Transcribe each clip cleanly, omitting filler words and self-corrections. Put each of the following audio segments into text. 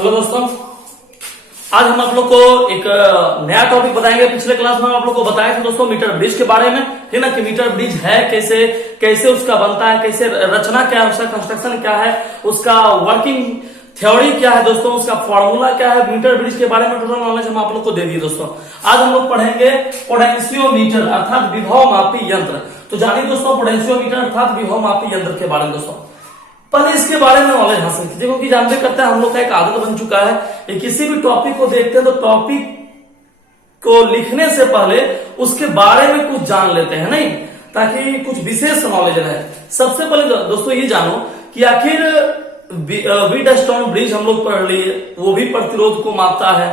Hello दोस्तों, आज हम आप लोग को एक नया टॉपिक बताएंगे। पिछले क्लास में हम आप लोग को बताया था दोस्तों मीटर ब्रिज के बारे में, है ना, कि मीटर ब्रिज है कैसे, कैसे उसका बनता है, कैसे रचना क्या है, उसका कंस्ट्रक्शन क्या है, उसका वर्किंग थ्योरी क्या है दोस्तों, उसका फॉर्मूला क्या है। मीटर ब्रिज के बारे में टोटल नॉलेज हम आप लोग को दे दिए दोस्तों। आज हम लोग पढ़ेंगे पोटेंशियोमीटर अर्थात विभव मापी यंत्र। तो जानिए दोस्तों पोटेंशियोमीटर अर्थात विभव मापी यंत्र के बारे में दोस्तों पहले इसके बारे में नॉलेज हासिल कीजिए, क्योंकि जानते करते हैं हम लोग का एक आदत बन चुका है कि किसी भी टॉपिक को देखते हैं तो टॉपिक को लिखने से पहले उसके बारे में कुछ जान लेते हैं, नहीं, ताकि कुछ विशेष नॉलेज रहे। सबसे पहले दोस्तों ये जानो कि आखिर व्हीटस्टोन ब्रिज हम लोग पढ़ लिए, वो भी प्रतिरोध को मापता है।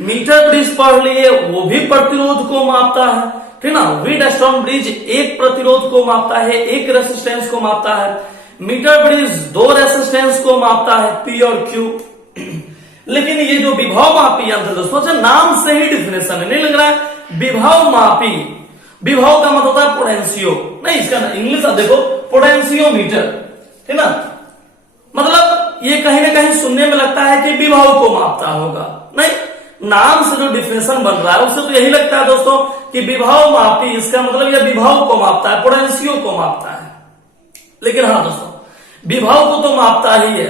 मीटर ब्रिज पढ़ लिए, वो भी प्रतिरोध को मापता है, ठीक ना। व्हीटस्टोन ब्रिज एक प्रतिरोध को मापता है, एक रेसिस्टेंस को मापता है। मीटर ब्रिज दो रेसिस्टेंस को मापता है, पी और क्यू। लेकिन ये जो विभव मापी यंत्र दोस्तों, नाम से ही डिफिनेशन है, नहीं लग रहा है विभव मापी। विभव का मतलब होता है पोटेंशियो, नहीं, इसका इंग्लिश आप देखो पोटेंशियोमीटर, है ना। मतलब ये कहीं ना कहीं सुनने में लगता है कि विभव को मापता होगा, नहीं, नाम से जो डिफिनेशन बन रहा है उससे तो यही लगता है दोस्तों कि विभव मापी, इसका मतलब यह विभव को मापता है, पोटेंशियो को मापता है। लेकिन हाँ दोस्तों, विभव को तो मापता ही है,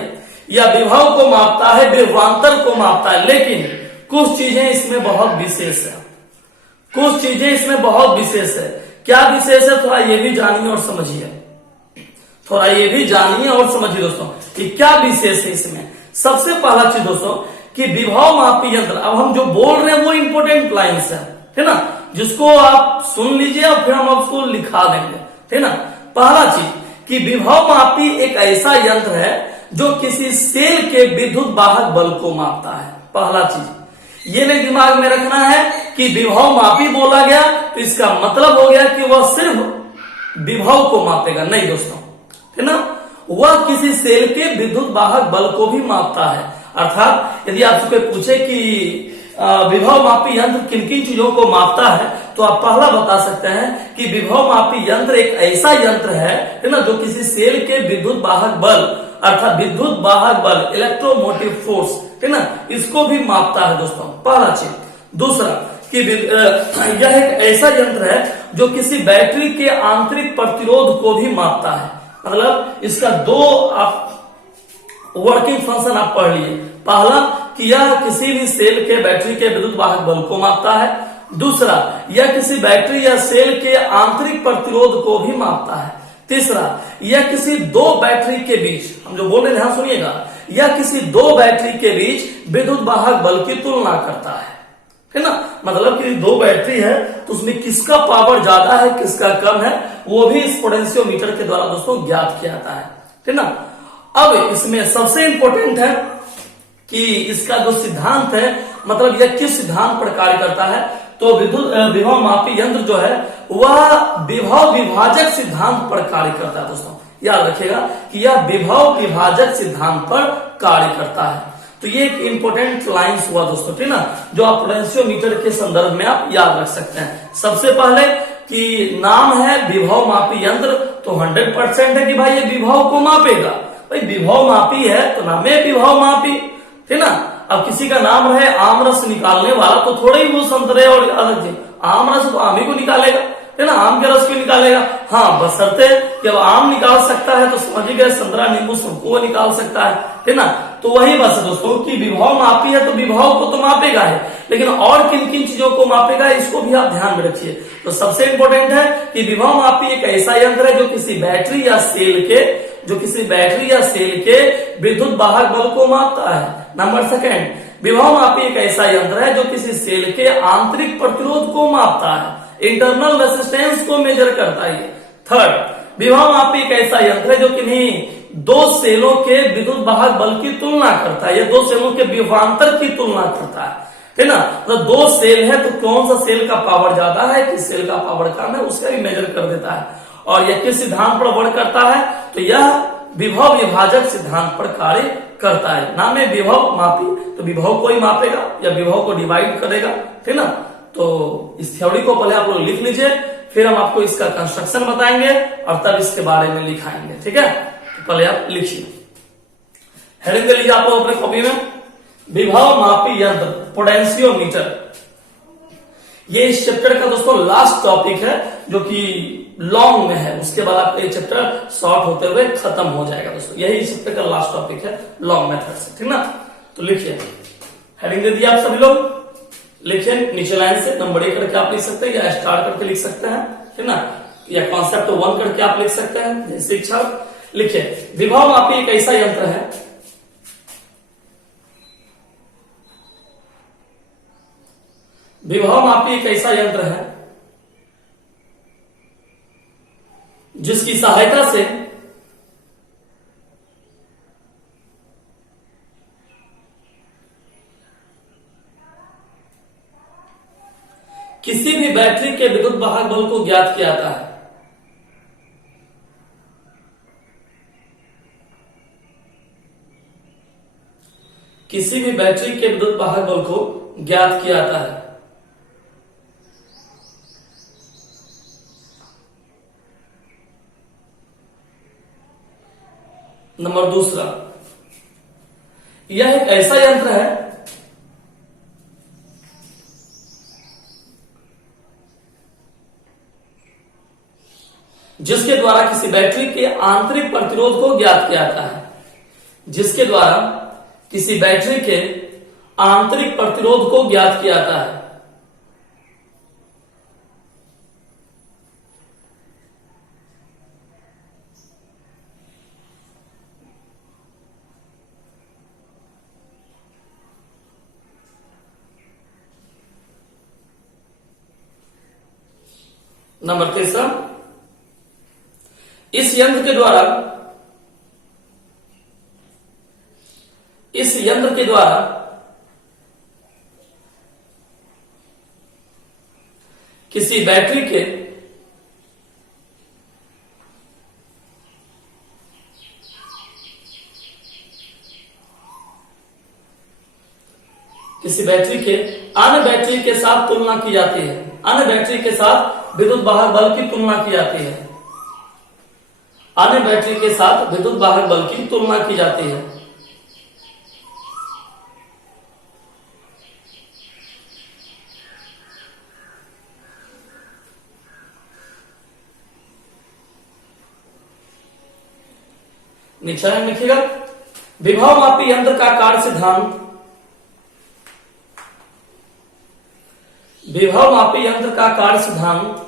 या विभव को मापता है, विभवांतर को मापता है, लेकिन कुछ चीजें इसमें बहुत विशेष है। कुछ चीजें इसमें बहुत विशेष है। क्या विशेष है, थोड़ा ये भी जानिए और समझिए, थोड़ा ये भी जानिए और समझिए दोस्तों कि क्या विशेष है इसमें। सबसे पहला चीज दोस्तों कि विभव मापी यंत्र, अब हम जो बोल रहे हैं वो इंपोर्टेंट लाइन्स है ना, जिसको आप सुन लीजिए और फिर हम उसको लिखा देंगे, है ना। पहला चीज कि विभव मापी एक ऐसा यंत्र है जो किसी सेल के विद्युत वाहक बल को मापता है। पहला चीज ये नहीं दिमाग में रखना है कि विभव मापी बोला गया तो इसका मतलब हो गया कि वह सिर्फ विभव को मापेगा, नहीं दोस्तों, है ना। वह किसी सेल के विद्युत वाहक बल को भी मापता है। अर्थात यदि आपसे कोई पूछे कि विभव मापी यंत्र किन किन चीजों को मापता है, तो आप पहला बता सकते हैं कि विभव मापी यंत्र एक ऐसा यंत्र है ना, जो किसी सेल के विद्युत वाहक बल अर्थात विद्युत वाहक बल इलेक्ट्रोमोटिव फोर्स, है ना, इसको भी मापता है दोस्तों, पहला चीज। दूसरा कि यह एक ऐसा यंत्र है जो किसी बैटरी के आंतरिक प्रतिरोध को भी मापता है। मतलब इसका दो आप वर्किंग फंक्शन आप पढ़ लिए। पहला कि यह किसी भी सेल के बैटरी के विद्युत वाहक बल को मापता है। दूसरा, यह किसी बैटरी या सेल के आंतरिक प्रतिरोध को भी मापता है। तीसरा, यह किसी दो बैटरी के बीच, हम जो बोल रहे हैं ध्यान सुनिएगा, यह किसी दो बैटरी के बीच विद्युत वाहक बल की तुलना करता है ना। मतलब कि दो बैटरी है तो उसमें किसका पावर ज्यादा है, किसका कम है, वो भी इस पोटेंशियोमीटर के द्वारा दोस्तों ज्ञात किया जाता है ना। अब इसमें सबसे इंपॉर्टेंट है कि इसका जो सिद्धांत है, मतलब यह किस सिद्धांत पर कार्य करता है, तो विभव मापी यंत्र जो है वह विभव विभाजक सिद्धांत पर कार्य करता है दोस्तों। याद रखिएगा कि यह विभव विभाजक सिद्धांत पर कार्य करता है। तो ये एक इंपॉर्टेंट लाइन्स हुआ दोस्तों, ठीक ना, जो आप पोटेंशियोमीटर के संदर्भ में आप याद रख सकते हैं। सबसे पहले कि नाम है विभव मापी यंत्र, तो 100% है कि भाई ये विभव को मापेगा। भाई विभव मापी है तो नाम है विभव मापी, है ना। अब किसी का नाम रहे आम रस निकालने वाला, तो थोड़ा ही वो संतरे और अलग चीज, आम रस तो आम ही को निकालेगा, है ना, आम के रस को निकालेगा। हाँ, बशर्ते जब आम निकाल सकता है तो समझ गए संतरा नींबू सबको निकाल सकता है ना। तो वही बस दोस्तों कि विभव मापी है तो विभव को तो मापेगा है, लेकिन और किन किन चीजों को मापेगा इसको भी आप ध्यान में रखिए। तो सबसे इंपॉर्टेंट है कि विभव मापी एक ऐसा यंत्र है जो किसी बैटरी या सेल के विद्युत वाहक बल को मापता है। नंबर सेकेंड, विभव मापी एक ऐसा यंत्र है जो किसी सेल के आंतरिक प्रतिरोध को मापता है, इंटरनल रेसिस्टेंस को मेजर करता है। थर्ड, विभव मापी एक ऐसा यंत्र है जो किन्हीं दो सेलों के विद्युत वाहक बल की तुलना करता है, या दो सेलों के विभवांतर की तुलना करता है ना। तो दो सेल है तो कौन सा सेल का पावर ज्यादा है, किस सेल का पावर कम है, उसका भी मेजर कर देता है। और यह किस सिद्धांत पर वर्क करता है, तो यह विभव विभाजक सिद्धांत पर कार्य करता है। नाम है विभव मापी, तो विभव को ही मापेगा या विभव को डिवाइड करेगा, ठीक ना। तो इस थ्योरी को पहले आप लोग लिख लीजिए, फिर हम आपको इसका कंस्ट्रक्शन बताएंगे और तब इसके बारे में लिखाएंगे, ठीक है। तो पहले आप लिखिए, हेडिंग दे लीजिए आप लोग अपने कॉपी में विभव मापी यंत्र पोटेंशियोमीटर, ये इस चैप्टर का दोस्तों लास्ट टॉपिक है जो कि लॉन्ग में है। उसके बाद आपका ये चैप्टर शॉर्ट होते हुए खत्म हो जाएगा दोस्तों। यही इस चैप्टर का लास्ट टॉपिक है लॉन्ग मेथड से, ठीक ना। तो लिखिए, हेडिंग दे दिया आप सभी लोग, लिखिए नीचे लाइन से नंबर 1 करके आप लिख सकते हैं या स्टार करके लिख सकते हैं, ठीक ना, या कॉन्सेप्ट 1 करके आप लिख सकते हैं, जैसे इच्छा। लिखिए, विभव मापी एक ऐसा यंत्र है विभव मापी एक ऐसा यंत्र है जिसकी सहायता से किसी भी बैटरी के विद्युत वाहक बल को ज्ञात किया जाता है। किसी भी बैटरी के विद्युत वाहक बल को ज्ञात किया जाता है। नंबर 2, यह एक ऐसा यंत्र है जिसके द्वारा किसी बैटरी के आंतरिक प्रतिरोध को ज्ञात किया जाता है। जिसके द्वारा किसी बैटरी के आंतरिक प्रतिरोध को ज्ञात किया जाता है। नंबर 3, इस यंत्र के द्वारा किसी बैटरी के अन्य बैटरी के साथ तुलना की जाती है। अन्य बैटरी के साथ विद्युत वाहक बल की तुलना की जाती है। अन्य बैटरी के साथ विद्युत वाहक बल की तुलना की जाती है। नीचे लिखिएगा, विभव मापी यंत्र का कार्य सिद्धांत। विभव मापी यंत्र का कार्य सिद्धांत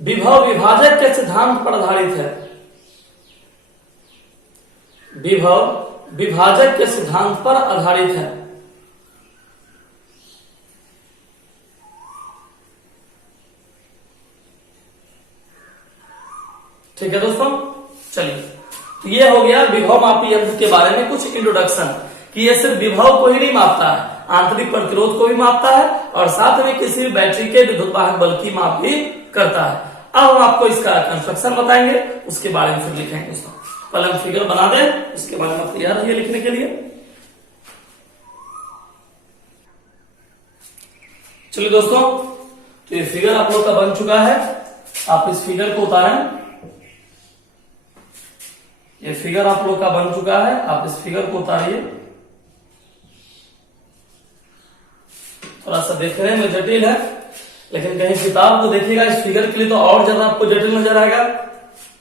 विभव विभाजक के सिद्धांत पर आधारित है। विभव विभाजक के सिद्धांत पर आधारित है। ठीक है दोस्तों, चलिए, तो ये हो गया विभव मापी यंत्र के बारे में कुछ इंट्रोडक्शन, कि ये सिर्फ विभव को ही नहीं मापता है, आंतरिक प्रतिरोध को भी मापता है और साथ में किसी भी बैटरी के विद्युत वाहक बल की माप भी करता है। अब हम आपको इसका कंस्ट्रक्शन बताएंगे, उसके बारे में फिर लिखेंगे दोस्तों। पहले हम फिगर बना दें, उसके बाद में तैयार रहिए लिखने के लिए। चलिए दोस्तों, तो ये फिगर आप लोग का बन चुका है। आप इस फिगर को उतारें। ये फिगर आप लोग का बन चुका है, आप इस फिगर को उतारिए। थोड़ा सा देखने में जटिल है, लेकिन कहीं किताब को देखिएगा इस फिगर के लिए तो और ज्यादा आपको जटिल नजर आएगा,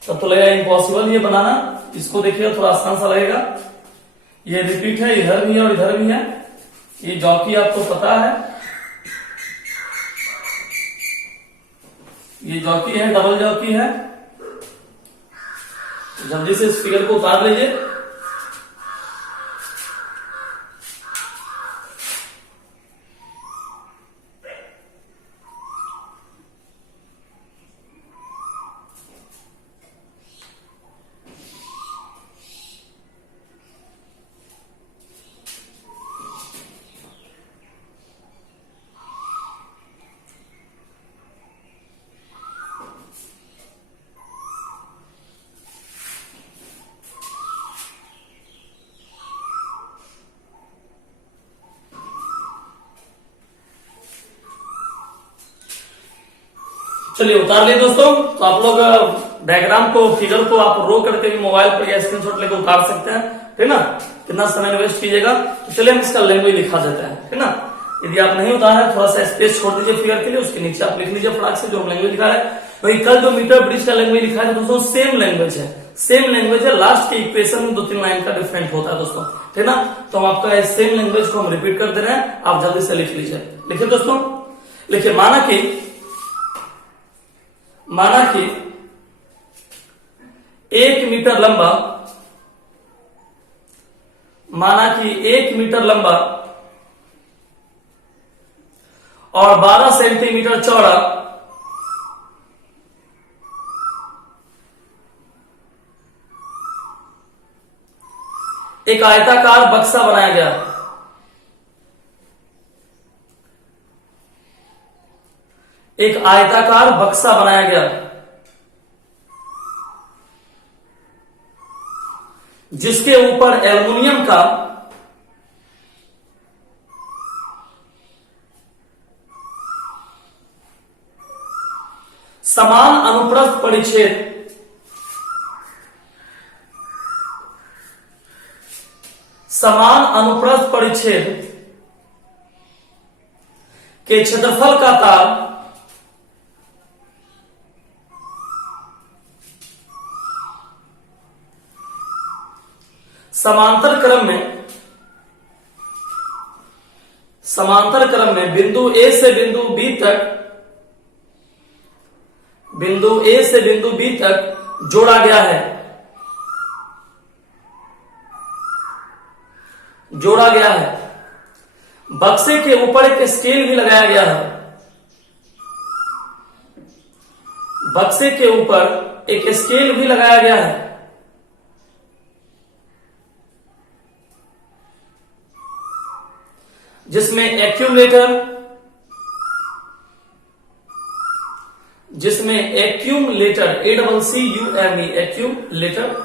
तब तो लगेगा इम्पॉसिबल ये बनाना। इसको देखिएगा थोड़ा आसान सा लगेगा। ये रिपीट है, इधर भी है और इधर भी है। ये जॉकी आपको पता है, ये जॉकी है, डबल जॉकी है। जल्दी से इस फिगर को उतार लीजिए। चलिए उतार लिए दोस्तों। तो आप लोग डायग्राम को, फिगर को आप रो करके भी मोबाइल पर या स्क्रीनशॉट लेकर उतार सकते हैं, ठीक ना। कितना समय वेस्ट कीजिएगा। तो चलिए हम इसका लैंग्वेज लिखा देते हैं, ठीक ना। यदि आप नहीं उतारे थोड़ा सा स्पेस छोड़ दीजिए फिगर के लिए, उसके नीचे आप लिख लीजिए फटाक से जो हम लैंग्वेज लिखा है। वही कल जो मीटर ब्रिज का लैंग्वेज लिखा है दोस्तों सेम लैंग्वेज है, सेम लैंग्वेज है। लास्ट के इक्वेशन में 2-3 लाइन का डिफरेंट होता है दोस्तों, ठीक ना। तो हम आपका सेम लैंग्वेज को हम रिपीट कर दे रहे हैं, आप जल्दी से लिख लीजिए। लिखिए दोस्तों, लिखिए। माना कि 1 मीटर लंबा, माना कि 1 मीटर लंबा और 12 सेंटीमीटर चौड़ा एक आयताकार बक्सा बनाया गया। एक आयताकार बक्सा बनाया गया जिसके ऊपर एल्युमिनियम का समान अनुप्रस्थ परिच्छेद के क्षेत्रफल का तार समांतर क्रम में बिंदु A से बिंदु B तक जोड़ा गया है। बक्से के ऊपर एक स्केल भी लगाया गया है। बक्से के ऊपर एक स्केल भी लगाया गया है जिसमें एक्यूमुलेटर एक्यूमुलेटर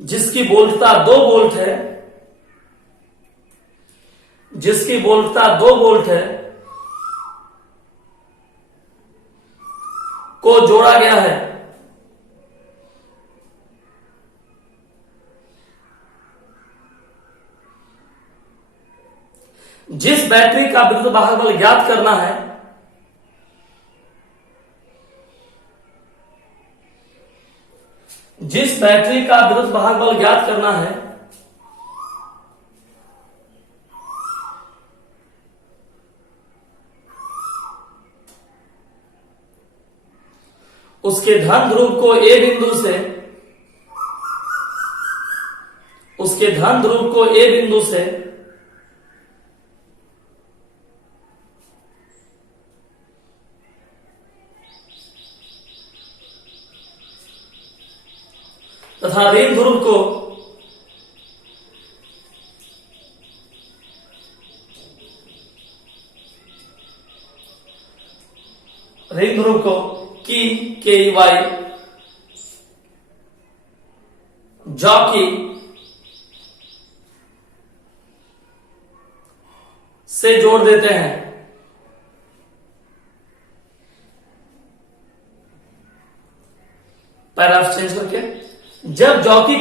जिसकी वोल्टता 2 वोल्ट है को जोड़ा गया है। जिस बैटरी का विद्युत वाहक बल ज्ञात करना है उसके धन ध्रुव को A बिंदु से तथा ऋण ध्रुव को KEY जॉकी से जोड़ देते हैं। पैराग्राफ चेंज करके, जब जॉकी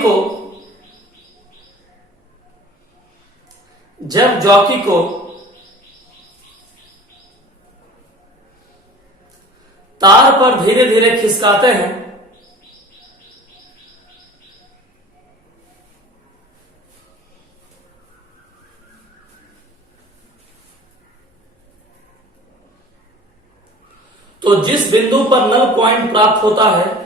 को तार पर धीरे धीरे खिसकाते हैं तो जिस बिंदु पर नल पॉइंट प्राप्त होता है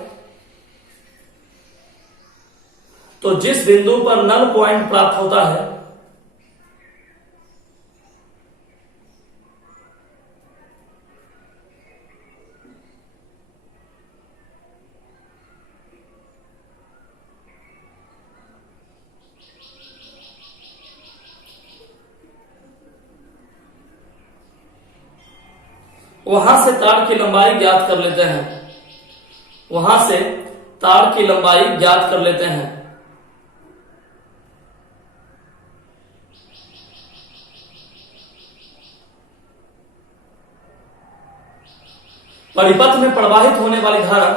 वहां से तार की लंबाई ज्ञात कर लेते हैं। परिपथ में प्रवाहित होने वाली धारा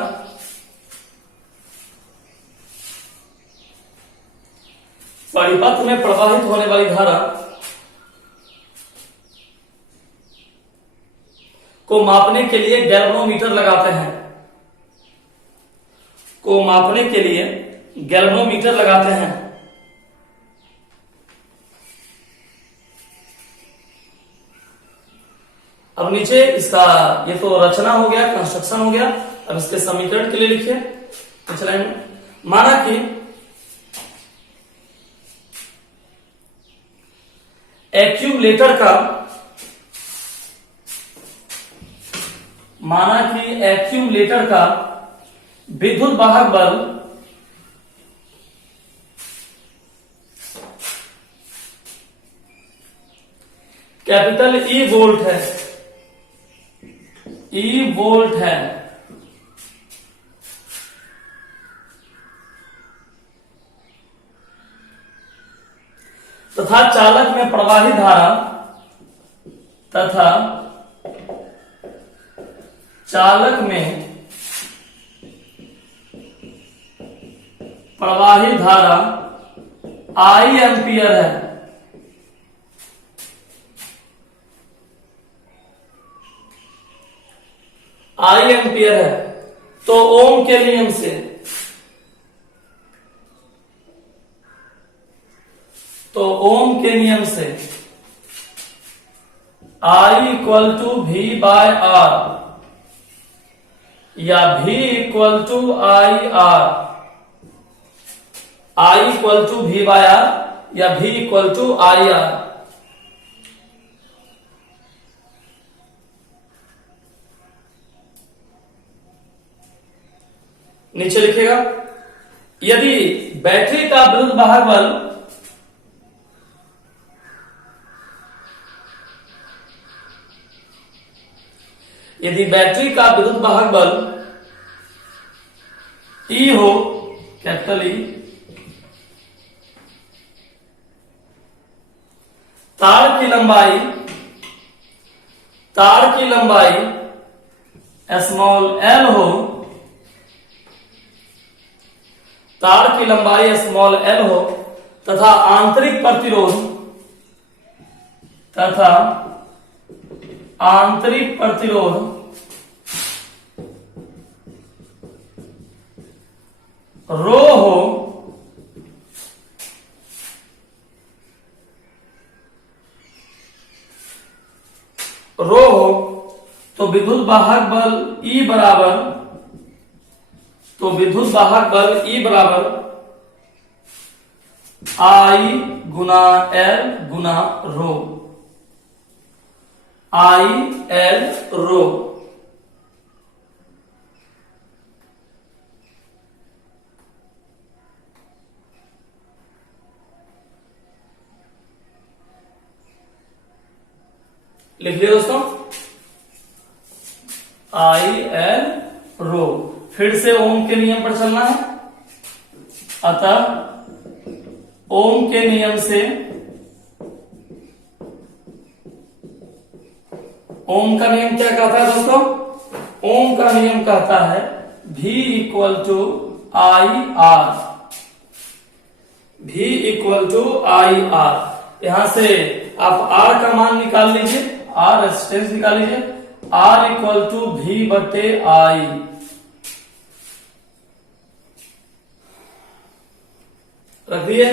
परिपथ में प्रवाहित होने वाली धारा को मापने के लिए गैल्वेनोमीटर लगाते हैं, को मापने के लिए गैल्वेनोमीटर लगाते हैं। अब नीचे इसका ये तो रचना हो गया, कंस्ट्रक्शन हो गया। अब इसके समीकरण के लिए लिखिए पिछले लाइन में। माना कि एक्यूमुलेटर का विद्युत वाहक बल कैपिटल ई वोल्ट है, ई वोल्ट है, तथा चालक में प्रवाही धारा आई एम्पियर है। आई एम्पियर है तो ओम के नियम से I equal to V by R या V equal to I R, I equal to V by R या V equal to I R. नीचे लिखेगा यदि बैटरी का विद्युत वाहक बल E हो, कैपिटल ई, तार की लंबाई स्मॉल एल हो, तथा आंतरिक प्रतिरोध रो हो, तो विद्युत वाहक बल E बराबर I Guna L Guna row, I L रो। लिख लिया दोस्तों, आई एल रो। फिर से ओम के नियम पर चलना है, अतः ओम के नियम से ओम का नियम क्या कहता है दोस्तों? ओम का नियम कहता है V equal to I R, V equal to I R. यहां से आप R का मान निकाल लीजिए, R रेजिस्टेंस निकाल लीजिए, R इक्वल टू V बटे आई। रख दिए।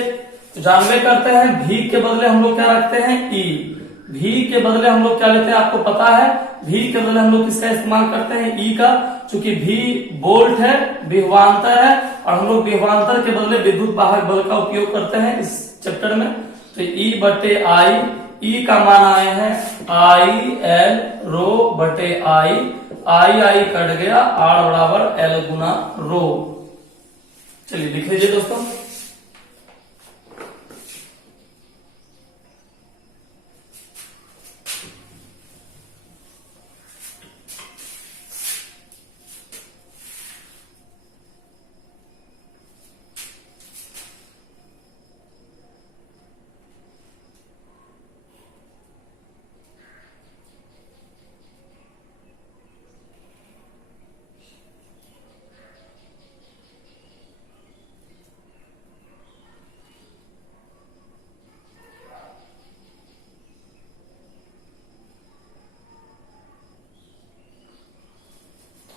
तो जानवे करते हैं V के बदले हम लोग क्या रखते हैं? E। V के बदले हम लोग क्या लेते हैं आपको पता है, V के बदले हम लोग किसका इस्तेमाल करते हैं? E का। चूंकि V वोल्ट है, विभवांतर है, और हम लोग विभवांतर के बदले विद्युत वाहक बल का उपयोग करते हैं इस चैप्टर में। तो E बटे आई, E का मान आए हैं आई एल रो बटे आई कट गया, R बराबर L गुना रो। चलिए लिख लीजिए दोस्तों।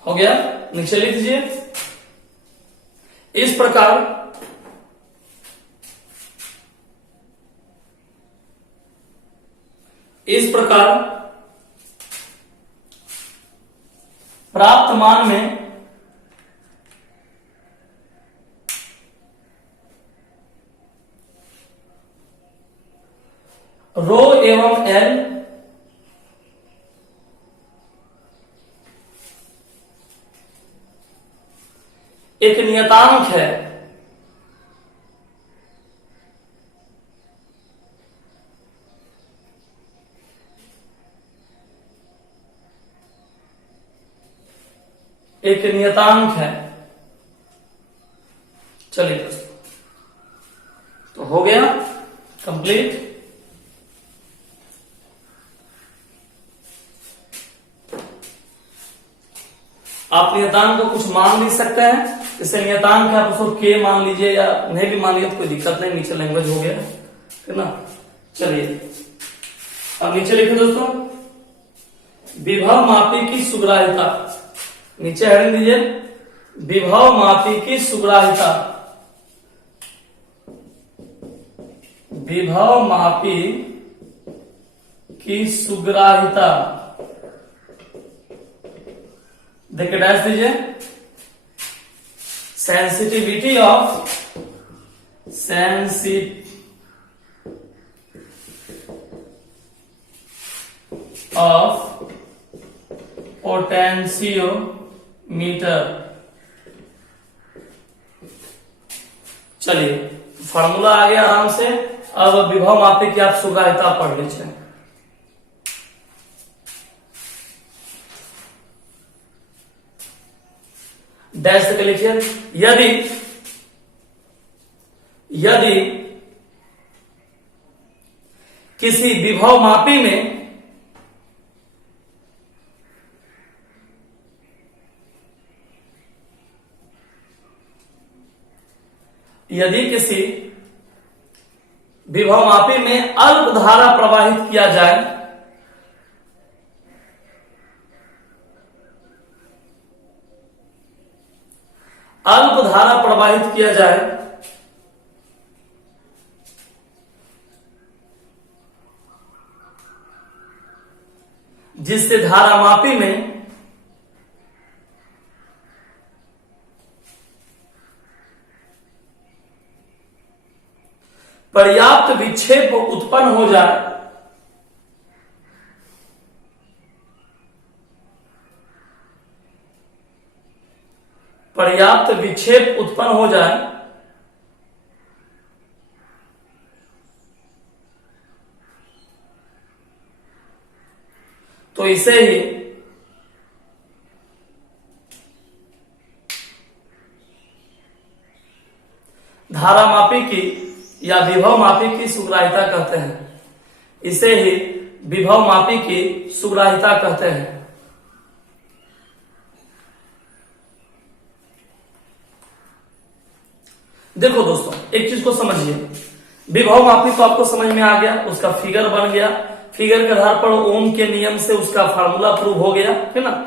हो गया, नीचे लिख दीजिए। इस प्रकार प्राप्त मान में रो एवं एल एक नियतांक है। एक नियतांक है। चलिए दोस्तों, तो हो गया कंप्लीट। आप नियतांक को कुछ मान लिख सकते हैं। जैसे नियतांक है, आप उसको के मान लीजिए या नहीं भी मान लीजिए तो कोई दिक्कत नहीं, नीचे लैंग्वेज हो गया है ना। चलिए अब नीचे लिखे दोस्तों, विभव मापी की सुग्राह्यता। नीचे हेडिंग दीजिए, विभव मापी की सुग्राह्यता। विभव मापी की सुग्राह्यता, देखिए डैश दीजिए। Sensitivity of potentiometer. चलिए फॉर्मूला आ गया आराम से। अब विभव मापी की आप सुग्राह्यता पढ़ लीजिए। डैश तक लिखिए, यदि किसी विभव मापी में अल्प धारा प्रवाहित किया जाए, जिससे धारा मापी में पर्याप्त विक्षेप उत्पन्न हो जाए, तो इसे ही धारा मापी की या विभव मापी की सुग्राह्यता कहते हैं। इसे ही विभव मापी की सुग्राह्यता कहते हैं। देखो दोस्तों, एक चीज को समझिए। विभव मापी तो आपको समझ में आ गया, उसका फिगर बन गया, फिगर के आधार पर ओम के नियम से उसका फार्मूला प्रूव हो गया, है ना।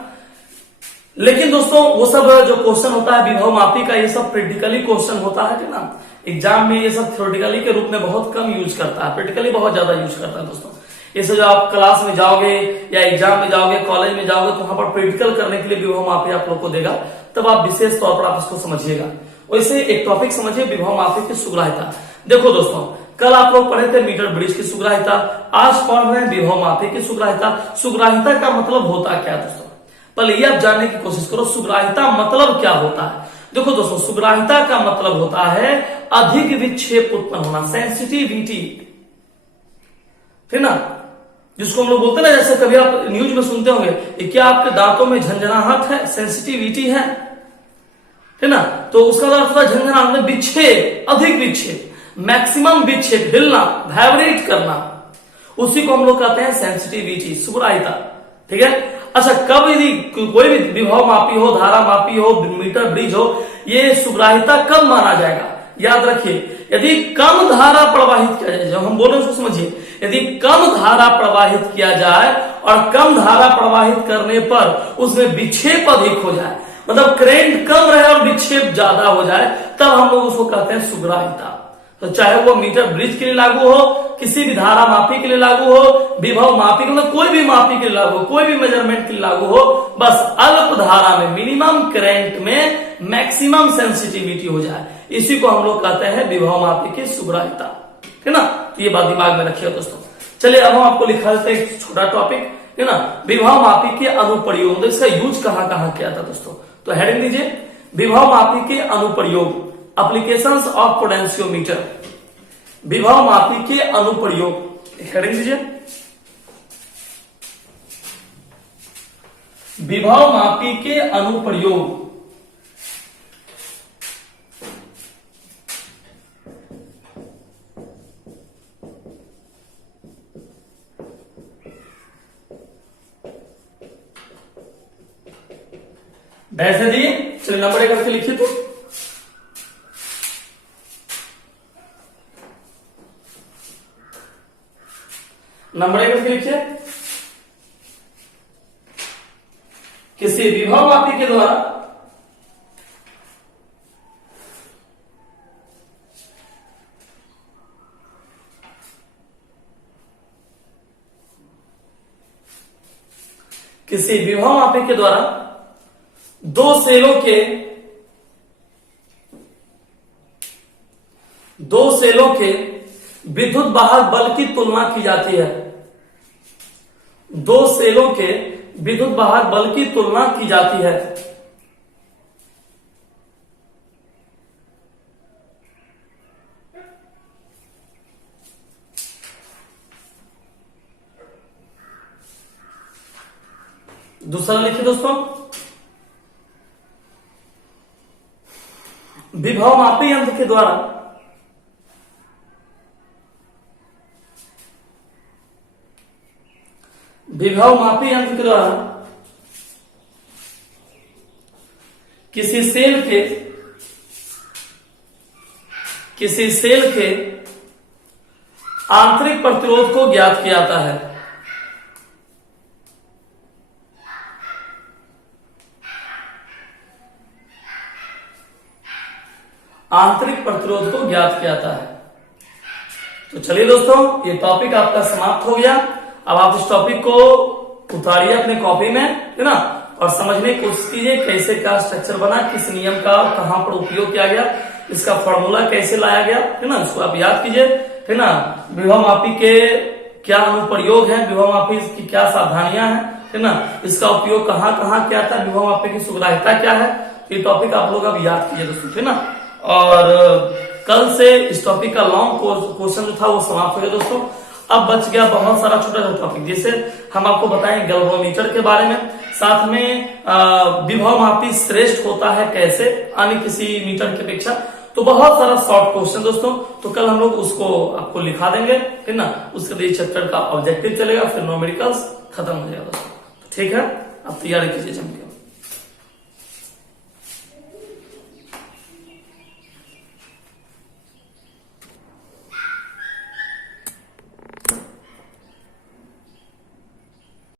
लेकिन दोस्तों वो सब जो क्वेश्चन होता है विभव मापी का, ये सब प्रैक्टिकली क्वेश्चन होता है ना। एग्जाम में ये सब थ्योरेटिकली के रूप में बहुत कम यूज करता है, प्रैक्टिकली बहुत ज्यादा यूज करता है दोस्तों। इसे जो आप क्लास में जाओगे या एग्जाम में जाओगे, कॉलेज में जाओगे, तो वहां पर प्रैक्टिकल करने के लिए विभव मापी आप लोग को देगा, तब आप विशेष तौर पर आप इसको समझिएगा। वैसे एक टॉपिक समझिए, विभव मापी की सुग्राह्यता। देखो दोस्तों, कल आप लोग पढ़े थे मीटर ब्रिज की सुग्राह्यता, आज पढ़ रहे हैं विभव मापी की सुग्राह्यता। सुग्राह्यता का मतलब होता क्या दोस्तों, पहले ये आप जानने की कोशिश करो, सुग्राह्यता मतलब क्या होता है। देखो दोस्तों, सुग्राह्यता का मतलब होता है अधिक विक्षेप उत्पन्न होना, सेंसिटिविटी, ठीक ना। जिसको हम लोग बोलते हैं ना, जैसे कभी आप न्यूज में सुनते होंगे, क्या आपके दांतों में झंझनाहट है, सेंसिटिविटी है ना। तो उसका मतलब होता है झंझनाहट में विक्षेप, अधिक विक्षेप, मैक्सिमम विक्षेप, हिलना, वाइब्रेट करना, उसी को हम लोग कहते हैं सेंसिटिविटी, सुग्राह्यता, ठीक है। अच्छा, कब यदि कोई भी विभव मापी हो, धारा मापी हो, मीटर ब्रिज हो, ये सुग्राह्यता कब माना जाएगा, याद रखिए। यदि कम धारा प्रवाहित किया जाए, जब हम बोल रहे हैं उसको समझिए, यदि कम धारा प्रवाहित किया जाए और कम धारा प्रवाहित करने पर उसमें विक्षेप अधिक हो जाए, मतलब करंट कम रहे और विक्षेप ज्यादा हो जाए, तब हम लोग उसको कहते हैं सुग्राह्यता। तो चाहे वो मीटर ब्रिज के लिए लागू हो, किसी भी धारा मापी के लिए लागू हो, विभव मापी के लिए, कोई भी मापी के लिए लागू हो, कोई भी मेजरमेंट के लिए लागू हो, बस अल्प धारा में मिनिमम करंट में मैक्सिमम सेंसिटिविटी हो जाए, इसी को हम लोग कहते हैं विभव मापी की सुग्राह्यता, है ना। तो ये बात दिमाग में रखिएगा दोस्तों। चलिए अब हम आपको लिखा देते हैं एक छोटा टॉपिक, है ना, विभव मापी के अनुप्रयोग, तो इसका यूज कहां कहां किया था दोस्तों। तो हेडिंग दीजिए, विभव मापी के अनुप्रयोग, एप्लीकेशंस ऑफ पोटेंशियोमीटर, विभव मापी के अनुप्रयोग, हेडिंग दीजिए, विभव मापी के अनुप्रयोग। वैसे दिए, चलिए नंबर 1 करके लिखिए। तो नंबर 1 करके लिखिए, किसी विभव मापी के द्वारा दो सेलों के विद्युत वाहक बल की तुलना की जाती है, दो सेलों के विद्युत वाहक बल की तुलना की जाती है। दूसरा लिखिए दोस्तों, विभव मापी यंत्र के द्वारा किसी सेल के आंतरिक प्रतिरोध को ज्ञात किया जाता है, आंतरिक प्रतिरोध को ज्ञात किया जाता है। तो चलिए दोस्तों, ये टॉपिक आपका समाप्त हो गया। अब आप इस टॉपिक को उतारिए अपने कॉपी में, है ना, और समझने की कोशिश कीजिए कैसे क्या स्ट्रक्चर बना, किस नियम का कहां पर उपयोग किया गया, इसका फॉर्मूला कैसे लाया गया, है ना, इसको आप याद कीजिए, है ना। विभव मापी के क्या अनुप्रयोग है, विभव मापी की क्या सावधानियां हैं, है ना, इसका उपयोग कहां कहां किया था, विभव मापी की सुग्राह्यता क्या है, ये टॉपिक आप लोग अब याद कीजिए दोस्तों, है ना। और कल से इस टॉपिक का लॉन्ग क्वेश्चन जो था वो समाप्त हो गया दोस्तों। अब बच गया बहुत सारा छोटा छोटा टॉपिक, जैसे हम आपको बताएं गैल्वेनोमीटर के बारे में, साथ में विभव मापी श्रेष्ठ होता है कैसे अन्य किसी मीटर की अपेक्षा, तो बहुत सारा शॉर्ट क्वेश्चन दोस्तों। तो कल हम लोग उसको आपको लिखा देंगे, है ना, उसके लिए चैप्टर का ऑब्जेक्टिव चलेगा, फिर न्यूमेरिकल्स खत्म हो जाएगा दोस्तों। ठीक है, अब तैयारी कीजिए जम के।